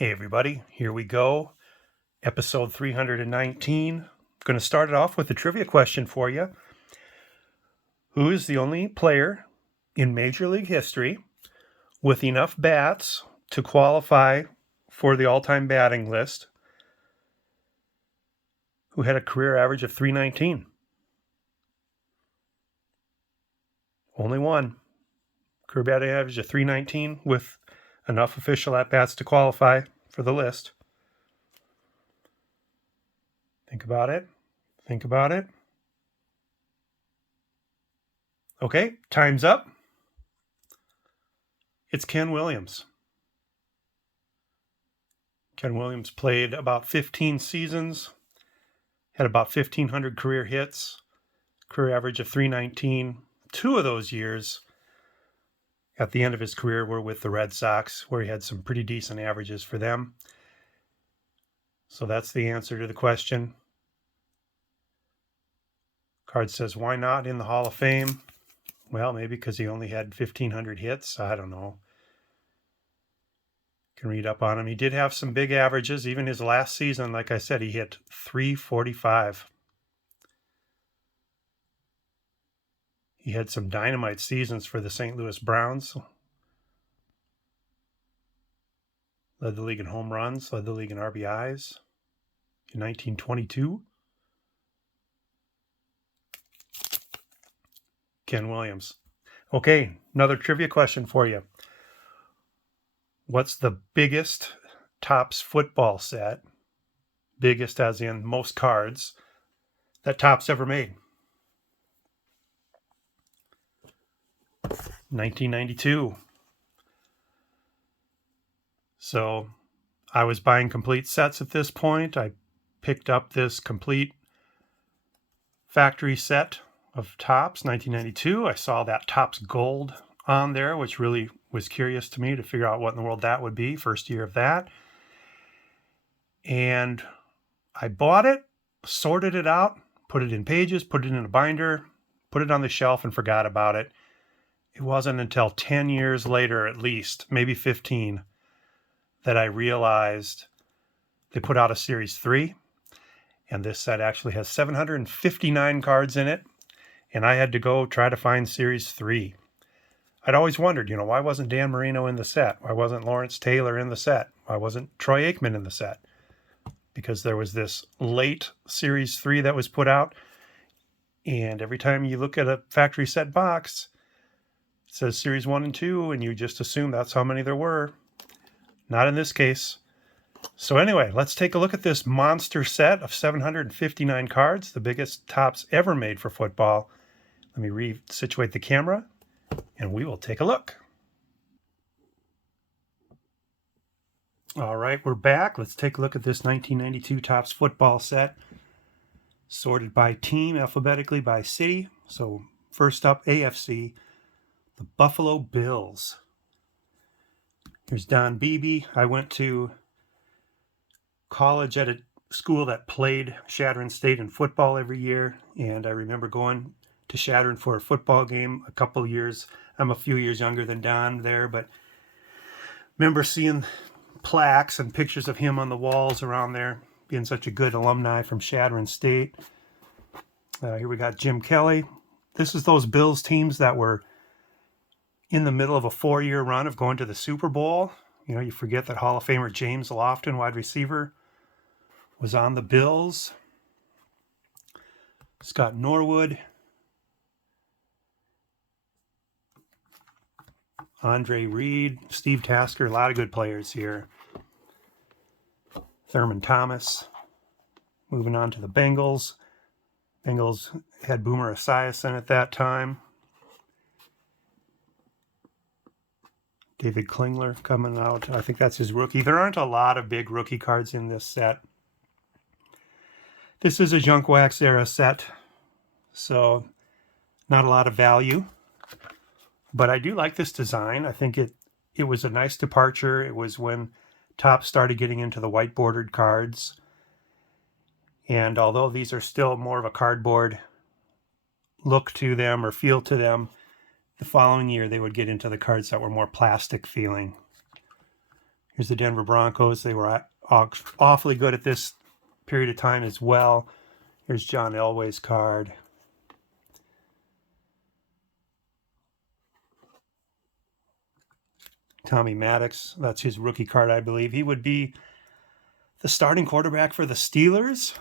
Hey everybody, here we go. Episode 319. I'm going to start it off with a trivia question for you. Who is the only player in Major League history with enough bats to qualify for the all-time batting list who had a career average of 319? Only one. Career batting average of 319 with enough official at-bats to qualify for the list. Think about it. Think about it. Okay, time's up. It's Ken Williams. Ken Williams played about 15 seasons, had about 1,500 career hits, career average of 319. 2 of those years at the end of his career were with the Red Sox, where he had some pretty decent averages for them. So that's the answer to the question. Card says, why not in the Hall of Fame? Well, maybe because he only had 1,500 hits. I don't know. Can read up on him. He did have some big averages. Even his last season, like I said, he hit 345. He had some dynamite seasons for the St. Louis Browns. Led the league in home runs, led the league in RBIs in 1922. Ken Williams. Okay, another trivia question for you. What's the biggest Topps football set, biggest as in most cards, that Topps ever made? 1992. So I was buying complete sets at this point. I picked up this complete factory set of Topps 1992. I saw that Topps Gold on there, which really was curious to me to figure out what in the world that would be. First year of that. And I bought it, sorted it out, put it in pages, put it in a binder, put it on the shelf and forgot about it. It wasn't until 10 years later, at least, maybe 15, that I realized they put out a Series 3. And this set actually has 759 cards in it. And I had to go try to find Series 3. I'd always wondered, why wasn't Dan Marino in the set? Why wasn't Lawrence Taylor in the set? Why wasn't Troy Aikman in the set? Because there was this late Series 3 that was put out. And every time you look at a factory set box, it says Series 1 and 2, and you just assume that's how many there were. Not in this case. So anyway, let's take a look at this monster set of 759 cards, the biggest Topps ever made for football. Let me resituate the camera, and we will take a look. All right, we're back. Let's take a look at this 1992 Topps football set, sorted by team, alphabetically by city. So first up, AFC, the Buffalo Bills. Here's Don Beebe. I went to college at a school that played Chadron State in football every year, and I remember going to Chadron for a football game a couple years. I'm a few years younger than Don there, but remember seeing plaques and pictures of him on the walls around there, being such a good alumni from Chadron State. Here we got Jim Kelly. This is those Bills teams that were in the middle of a 4-year run of going to the Super Bowl. You forget that Hall of Famer James Lofton, wide receiver, was on the Bills. Scott Norwood. Andre Reed, Steve Tasker, a lot of good players here. Thurman Thomas. Moving on to the Bengals. Bengals had Boomer Esiason at that time. David Klingler coming out. I think that's his rookie. There aren't a lot of big rookie cards in this set. This is a junk wax era set, so not a lot of value. But I do like this design. I think it was a nice departure. It was when Topps started getting into the white bordered cards. And although these are still more of a cardboard look to them or feel to them, the following year they would get into the cards that were more plastic feeling. Here's the Denver Broncos. They were awfully good at this period of time as well. Here's John Elway's card. Tommy Maddox, that's his rookie card, I believe. He would be the starting quarterback for the Steelers.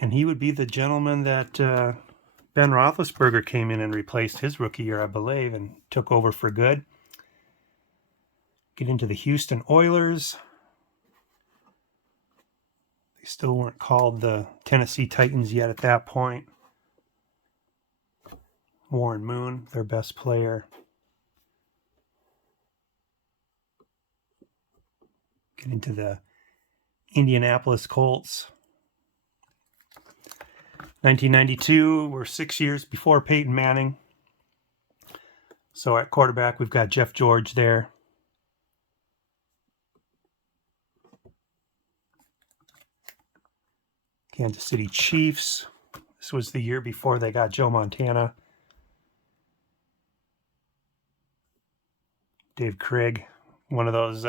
And he would be the gentleman that Ben Roethlisberger came in and replaced his rookie year, I believe, and took over for good. Get into the Houston Oilers. They still weren't called the Tennessee Titans yet at that point. Warren Moon, their best player. Get into the Indianapolis Colts. 1992, we're 6 years before Peyton Manning. So at quarterback, we've got Jeff George there. Kansas City Chiefs. This was the year before they got Joe Montana. Dave Krieg, one of those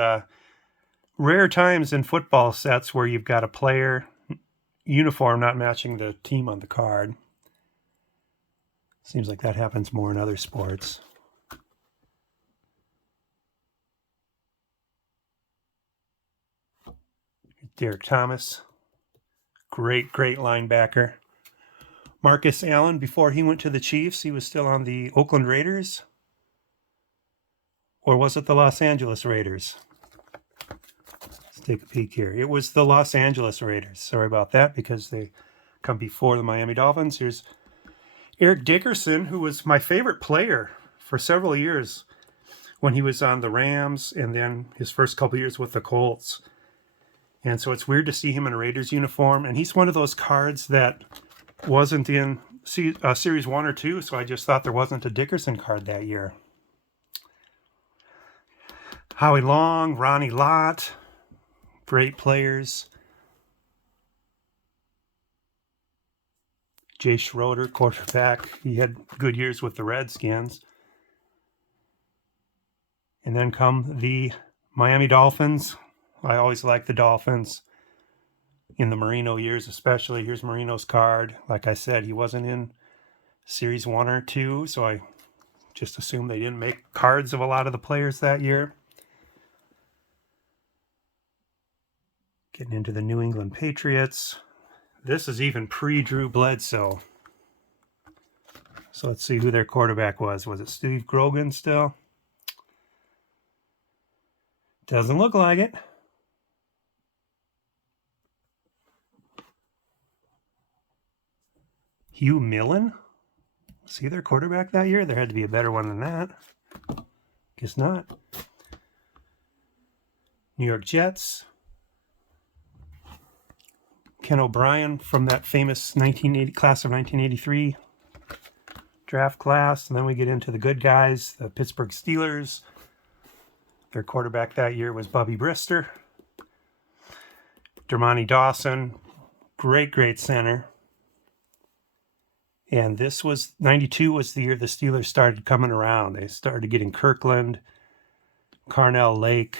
rare times in football sets where you've got a player uniform not matching the team on the card. Seems like that happens more in other sports. Derek Thomas, great linebacker. Marcus Allen, before he went to the Chiefs, he was still on the Oakland Raiders. Or was it the Los Angeles Raiders? Let's take a peek here. It was the Los Angeles Raiders. Sorry about that, because they come before the Miami Dolphins. Here's Eric Dickerson, who was my favorite player for several years when he was on the Rams and then his first couple years with the Colts. And so it's weird to see him in a Raiders uniform. And he's one of those cards that wasn't in Series 1 or 2, so I just thought there wasn't a Dickerson card that year. Howie Long, Ronnie Lott, great players. Jay Schroeder, quarterback. He had good years with the Redskins. And then come the Miami Dolphins. I always liked the Dolphins in the Marino years especially. Here's Marino's card. Like I said, he wasn't in Series 1 or 2, so I just assumed they didn't make cards of a lot of the players that year. Getting into the New England Patriots. This is even pre-Drew Bledsoe. So let's see who their quarterback was. Was it Steve Grogan still? Doesn't look like it. Hugh Millen? Was he their quarterback that year? There had to be a better one than that. Guess not. New York Jets. Ken O'Brien from that famous class of 1983 draft class. And then we get into the good guys, the Pittsburgh Steelers. Their quarterback that year was Bubby Brister. Dermontti Dawson, great center. And this was, 92 was the year the Steelers started coming around. They started getting Kirkland, Carnell Lake,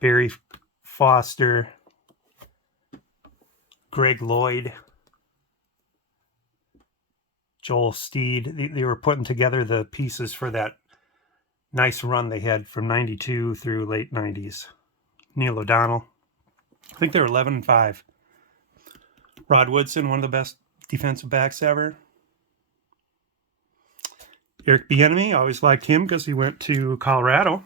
Barry Foster, Greg Lloyd, Joel Steed. They were putting together the pieces for that nice run they had from 92 through late 90s. Neil O'Donnell. I think they were 11-5. Rod Woodson, one of the best defensive backs ever. Eric Bieniemy, I always liked him because he went to Colorado.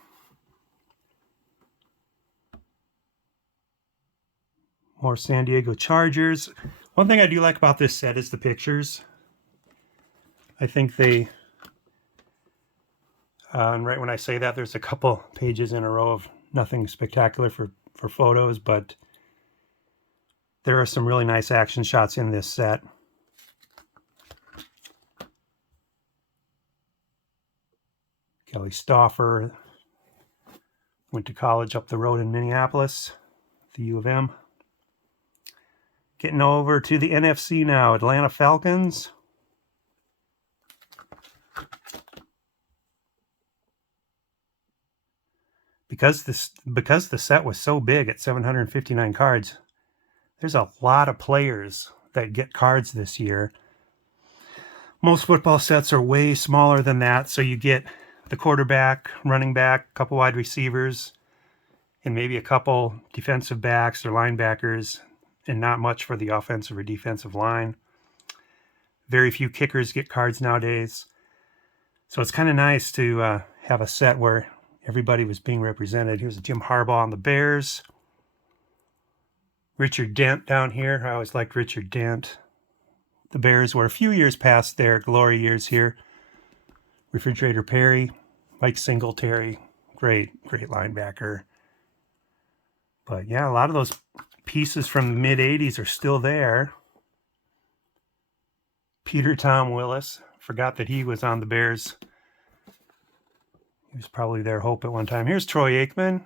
More San Diego Chargers. One thing I do like about this set is the pictures. I think they, and right when I say that, there's a couple pages in a row of nothing spectacular for photos, but there are some really nice action shots in this set. Kelly Stauffer went to college up the road in Minneapolis, the U of M. Getting over to the NFC now, Atlanta Falcons. because the set was so big at 759 cards, there's a lot of players that get cards this year. Most football sets are way smaller than that, so you get the quarterback, running back, a couple wide receivers, and maybe a couple defensive backs or linebackers, and not much for the offensive or defensive line. Very few kickers get cards nowadays. So it's kind of nice to have a set where everybody was being represented. Here's Jim Harbaugh on the Bears. Richard Dent down here. I always liked Richard Dent. The Bears were a few years past their glory years here. Refrigerator Perry, Mike Singletary, great linebacker. But yeah, a lot of those pieces from the mid-'80s are still there. Peter Tom Willis, forgot that he was on the Bears. He was probably their hope at one time. Here's Troy Aikman.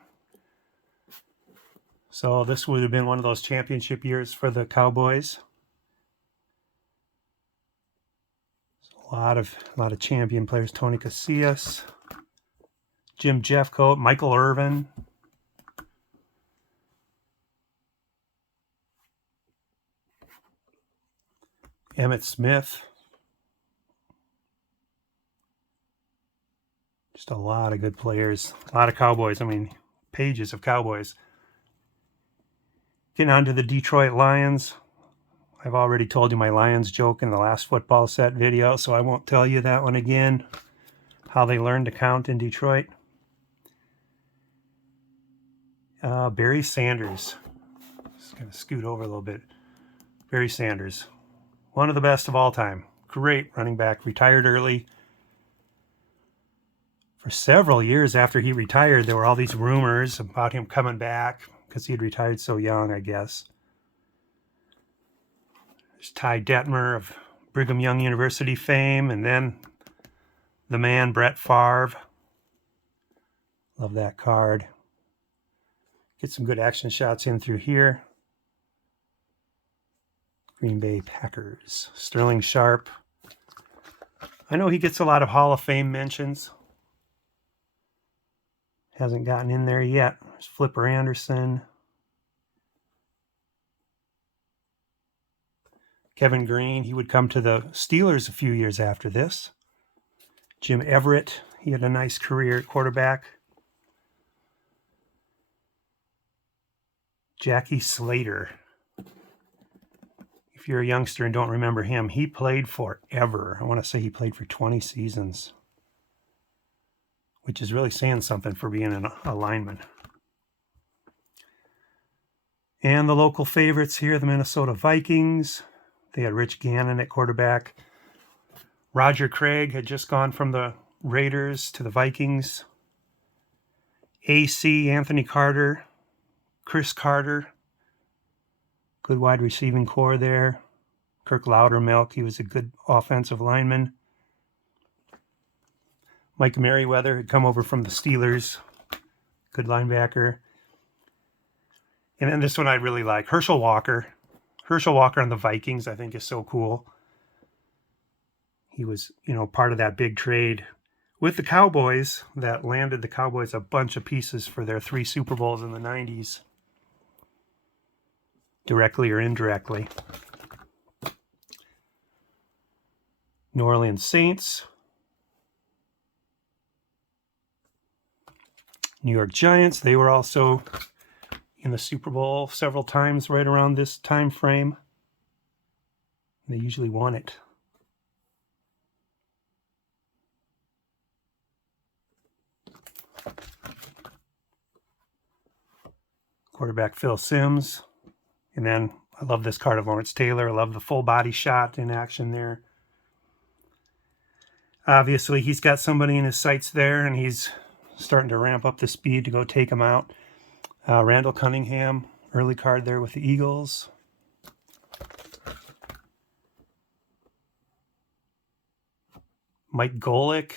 So this would have been one of those championship years for the Cowboys. A lot of champion players. Tony Casillas, Jim Jeffcoat, Michael Irvin. Emmitt Smith. Just a lot of good players. A lot of Cowboys. I mean, pages of Cowboys. Getting on to the Detroit Lions. I've already told you my Lions joke in the last football set video, so I won't tell you that one again. How they learned to count in Detroit. Barry Sanders. Just going to scoot over a little bit. Barry Sanders. One of the best of all time. Great running back. Retired early. For several years after he retired, there were all these rumors about him coming back because he had retired so young, I guess. There's Ty Detmer of Brigham Young University fame, and then the man, Brett Favre. Love that card. Get some good action shots in through here. Green Bay Packers. Sterling Sharp. I know he gets a lot of Hall of Fame mentions. Hasn't gotten in there yet. There's Flipper Anderson. Kevin Green, he would come to the Steelers a few years after this. Jim Everett, he had a nice career at quarterback. Jackie Slater. If you're a youngster and don't remember him, he played forever. I want to say he played for 20 seasons, which is really saying something for being a lineman. And the local favorites here, the Minnesota Vikings. They had Rich Gannon at quarterback. Roger Craig had just gone from the Raiders to the Vikings. AC, Anthony Carter, Chris Carter. Good wide receiving core there. Kirk Loudermilk, he was a good offensive lineman. Mike Merriweather had come over from the Steelers. Good linebacker. And then this one I really like. Herschel Walker. Herschel Walker on the Vikings, I think, is so cool. He was, part of that big trade with the Cowboys that landed the Cowboys a bunch of pieces for their 3 Super Bowls in the 90s. Directly or indirectly. New Orleans Saints. New York Giants, they were also in the Super Bowl several times right around this time frame. They usually won it. Quarterback Phil Simms. And then I love this card of Lawrence Taylor. I love the full body shot in action there. Obviously, he's got somebody in his sights there, and he's starting to ramp up the speed to go take him out. Randall Cunningham, early card there with the Eagles. Mike Golick.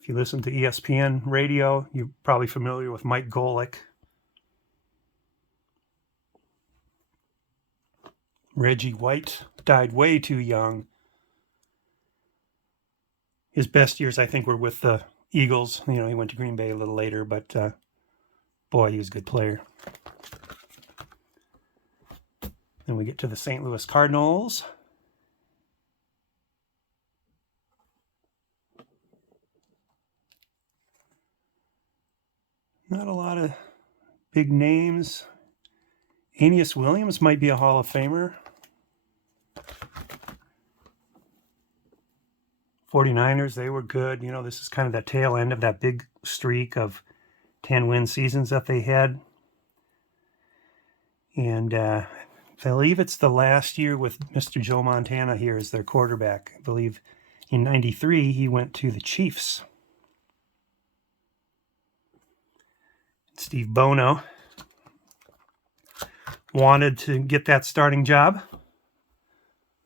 If you listen to ESPN radio, you're probably familiar with Mike Golick. Reggie White died way too young. His best years, I think, were with the Eagles. He went to Green Bay a little later, but Boy, he was a good player. Then we get to the St. Louis Cardinals. Not a lot of big names. Aeneas Williams might be a Hall of Famer. 49ers, they were good. You know, this is kind of the tail end of that big streak of 10-win seasons that they had. And I believe it's the last year with Mr. Joe Montana here as their quarterback. I believe in 93, he went to the Chiefs. Steve Bono wanted to get that starting job,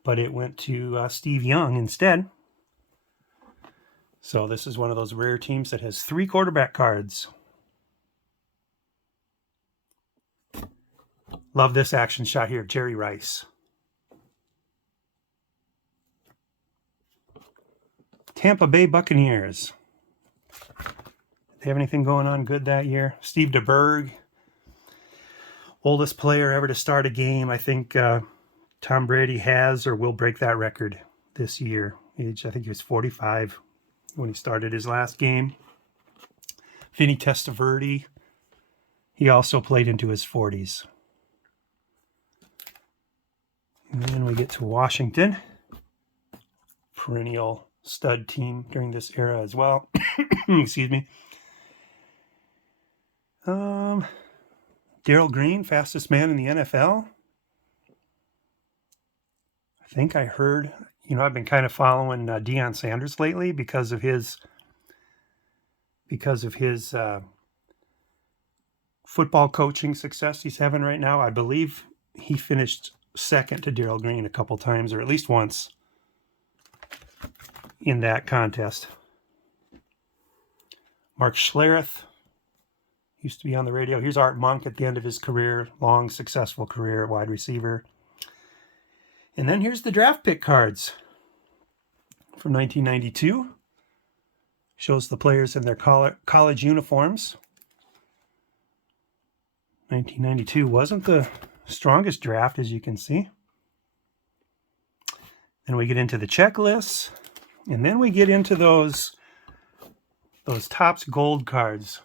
but it went to Steve Young instead. So this is one of those rare teams that has 3 quarterback cards. Love this action shot here, Jerry Rice. Tampa Bay Buccaneers. They have anything going on good that year? Steve DeBerg, oldest player ever to start a game. I think Tom Brady has or will break that record this year. I think he was 45 when he started his last game. Vinny Testaverde, he also played into his 40s. And then we get to Washington. Perennial stud team during this era as well. Excuse me. Darrell Green, fastest man in the NFL. I think I heard, I've been kind of following Deion Sanders lately because of his football coaching success he's having right now. I believe he finished second to Darrell Green a couple times, or at least once in that contest. Mark Schlereth used to be on the radio. Here's Art Monk at the end of his career, long, successful career, wide receiver. And then here's the draft pick cards from 1992. Shows the players in their college uniforms. 1992 wasn't the strongest draft, as you can see. Then we get into the checklists, and then we get into those Topps gold cards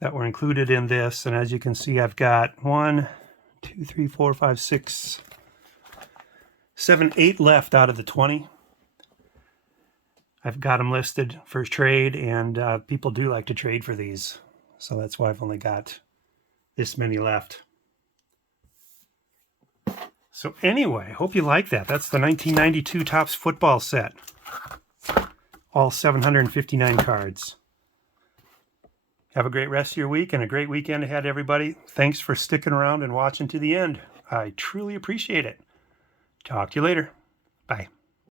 that were included in this. And as you can see, I've got 1, 2, 3, 4, 5, 6, 7, 8 left out of the 20. I've got them listed for trade, and people do like to trade for these. So that's why I've only got this many left. So anyway, hope you like that. That's the 1992 Topps football set. All 759 cards. Have a great rest of your week and a great weekend ahead, everybody. Thanks for sticking around and watching to the end. I truly appreciate it. Talk to you later. Bye.